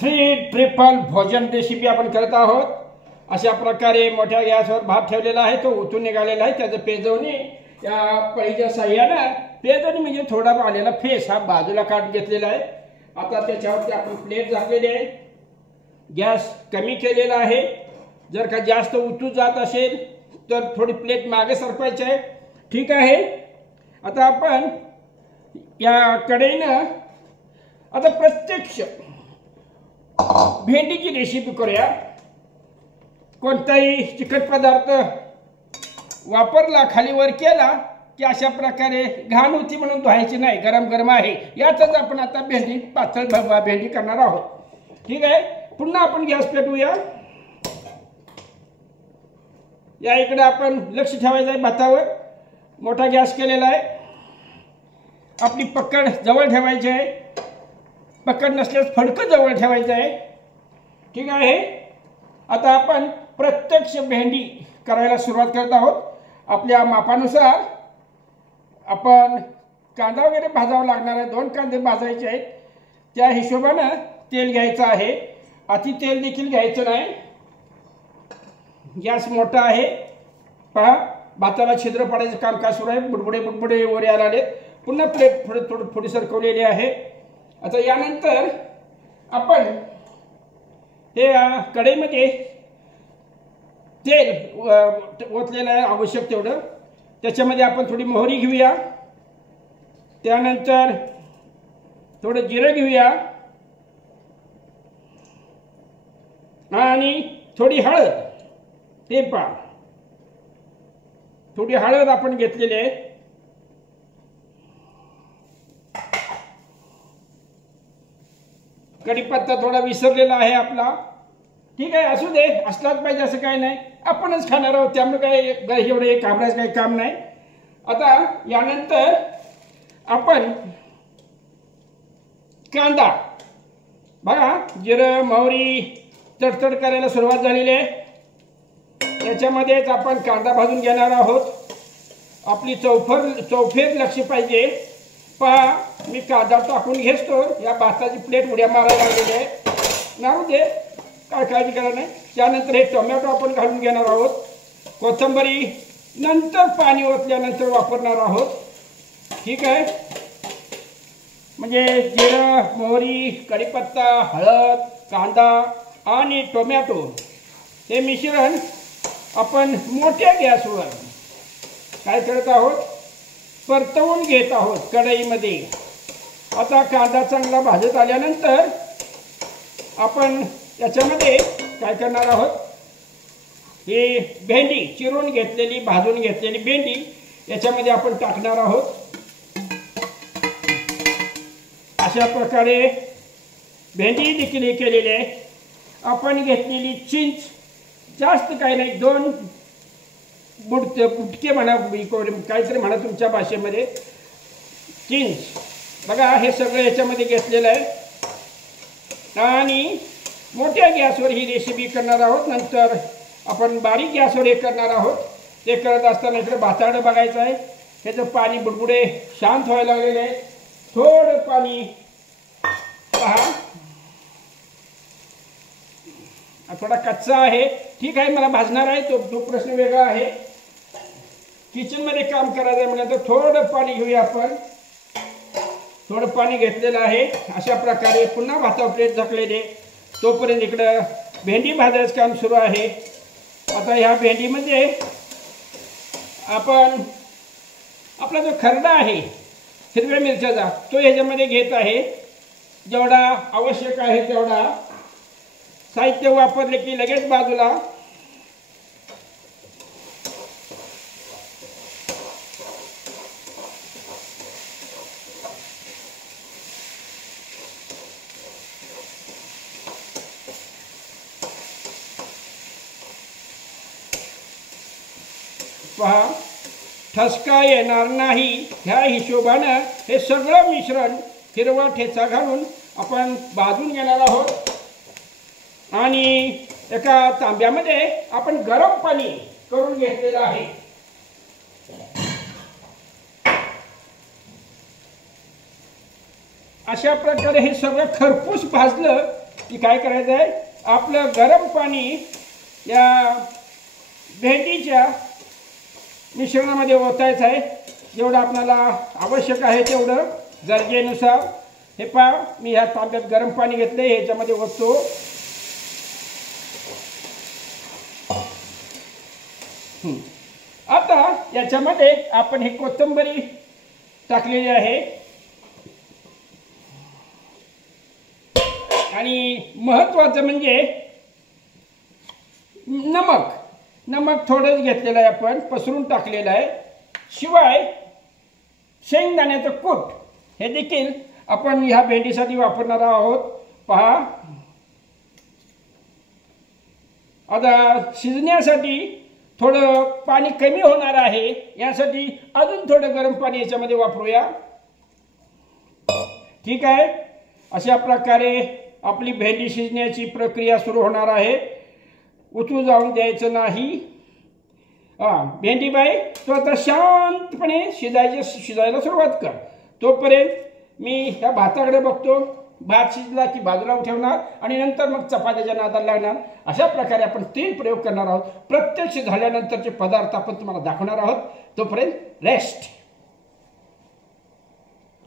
3 triple भोजन recipe आपण करत आहोत। अशा प्रकारे मोठ्या गॅसवर भात ठेवलेला आहे, तो उतून निघालेला आहे। त्याचं पेजवणी या पळीच्या साह्यानं, पेजवणी म्हणजे थोडा आलेला फेस हा बाजूला काढून घेतलेला आहे। आता त्याच्यावरती आपण प्लेट झाकलेली आहे, गॅस कमी केलेला आहे। जर का जास्त उतू जात असेल तर थोडी प्लेट मागे सरकवायची आहे, ठीक आहे। आता आपण या कढईनं आता प्रत्यक्ष भेंडीची रेसिपी करूया। कोणताही चिकट पदार्थ वापरला, खाली वर केला की अशा प्रकारे घाण होती म्हणून धुवायची नाही, गरम गरम आहे। यातच आपण आता भेंडी पातळ भेंडी करणार आहोत, ठीक आहे। पुन्हा आपण गॅस पेटवूया। या इकडे आपण लक्ष ठेवायचं आहे भातावर, मोठा गॅस केलेला आहे। आपली पकड जवळ ठेवायची आहे, पकड नसल्यास फडकं जवळ ठेवायचं आहे, ठीक आहे। आता आपण प्रत्यक्ष भेंडी करायला सुरुवात करत आहोत। आपल्या मापानुसार आपण कांदा वगैरे भाजावा लागणार आहे, 2 कांदे भाजायचे आहेत। त्या हिशोबाने तेल घ्यायचं आहे, अति तेल देखील घ्यायचं नाही। गॅस मोठा आहे, पहा भाताला छिद्र पडायचं काम का सुरू आहे, बुडबुडे बुडबुडे वर यायला आले। पुन्हा प्लेट थोडी सरकवलेली आहे। आता यानंतर आपण हे कढईमध्ये तेल ओतलेलं आहे आवश्यक तेवढं। त्याच्यामध्ये आपण थोडी मोहरी घेऊया, त्यानंतर थोडं जिरं घेऊया आणि थोडी हळद। ते पहा, थोडी हळद आपण घेतलेली आहे। कढीपत्ता थोडा विसरलेला आहे आपला, ठीक आहे, असू दे, असलाच पाहिजे असं काही नाही, आपणच खाणार आहोत त्यामुळे काही एवढे घाबरायचं काही काम नाही। आता यानंतर आपण कांदा बघा, जिरं मोहरी तडतड करायला सुरुवात झालेली आहे। याच्यामध्येच आपण कांदा भाजून घेणार आहोत। आपली चौफेर लक्ष पाहिजे। पहा, मी कांदा टाकून घेतो, या भाताची प्लेट उड्या मारायला लागलेली आहे, मारू दे, काय काळजी करा नाही। त्यानंतर हे टोमॅटो आपण घालून घेणार आहोत, कोथिंबरी नंतर पाणी ओतल्यानंतर वापरणार आहोत, ठीक आहे। म्हणजे जिरं मोहरी कढीपत्ता हळद कांदा आणि टोमॅटो हे मिश्रण आपण मोठ्या गॅसवर काय करत आहोत, परतवून घेत आहोत कढईमध्ये। आता कांदा चांगला भाजत आल्यानंतर आपण याच्यामध्ये काय करणार आहोत, ही भेंडी चिरून घेतलेली भाजून घेतलेली भेंडी याच्यामध्ये आपण टाकणार आहोत। अशा प्रकारे भेंडी देखील केलेली आहे। आपण घेतलेली चिंच जास्त काही नाही, 2 बुटके म्हणा, काहीतरी म्हणा तुमच्या भाषेमध्ये, चिंच बघा, हे सगळं याच्यामध्ये घेतलेलं आहे। आणि मोठ्या गॅसवर ही रेसिपी करणार आहोत, नंतर आपण बारीक गॅसवर हे करणार आहोत। ते करत असताना इकडे भाताडं बघायचं आहे, त्याचं पाणी बुडबुडे शांत व्हायला लागलेलं आहे। थोडं पाणी पहा, थोडा कच्चा आहे, ठीक आहे, मला भाजणार आहे, तो प्रश्न वेगळा आहे। किचनमध्ये काम करायचं आहे म्हणजे थोडं पाणी घेऊया आपण, थोडं पाणी घेतलेलं आहे। अशा प्रकारे पुन्हा भातावर प्लेट झाकलेले, तोपर्यंत इकडं भेंडी भाजायचं काम सुरू आहे। आता ह्या भेंडीमध्ये आपण आपला जो खरडा आहे हिरव्या मिरच्याचा, तो ह्याच्यामध्ये घेत आहे। जेवढा आवश्यक आहे तेवढा साहित्य वापरले की लगेच बाजूला पहा, ठसका येणार नाही ह्या हिशोबानं हे सगळं मिश्रण हिरवा ठेचा घालून आपण भाजून घेणार आहोत। आणि एका तांब्यामध्ये आपण गरम पाणी करून घेतलेलं आहे। अशा प्रकारे हे सगळं खरपूस भाजलं की काय करायचं आहे, आपलं गरम पाणी या भेंडीच्या मिश्रणामध्ये ओतायचं आहे. जेवढं आपल्याला आवश्यक आहे तेवढं गरजेनुसार. हे पहा, मी ह्या तांब्यात गरम पाणी घेतलं, ह्याच्यामध्ये ओततो. आता याच्यामध्ये आपण हे कोथिंबीर टाकलेली आहे आणि महत्त्वाचं म्हणजे नमक थोडंच घेतलेलं आहे, आपण पसरून टाकलेलं आहे. शिवाय शेंगदाण्याचं कूट हे देखील आपण ह्या भेंडीसाठी वापरणार आहोत. पहा, आता शिजण्यासाठी थोडं पाणी कमी होणार आहे, यासाठी अजून थोडं गरम पाणी याच्यामध्ये वापरूया. ठीक आहे. अशा प्रकारे आपली भेंडी शिजण्याची प्रक्रिया सुरू होणार आहे. उतरू जाऊन द्यायचं नाही. भेंडीबाई तू आता शांतपणे शिजायला सुरुवात कर. तोपर्यंत मी ह्या भाताकडे बघतो. भात शिजला की बाजूला ठेवणार आणि नंतर मग चपात्याच्या नादाला लागणार. अशा प्रकारे आपण 3 प्रयोग करणार आहोत. प्रत्यक्ष झाल्यानंतरचे पदार्थ आपण तुम्हाला दाखवणार आहोत. तोपर्यंत रेस्ट.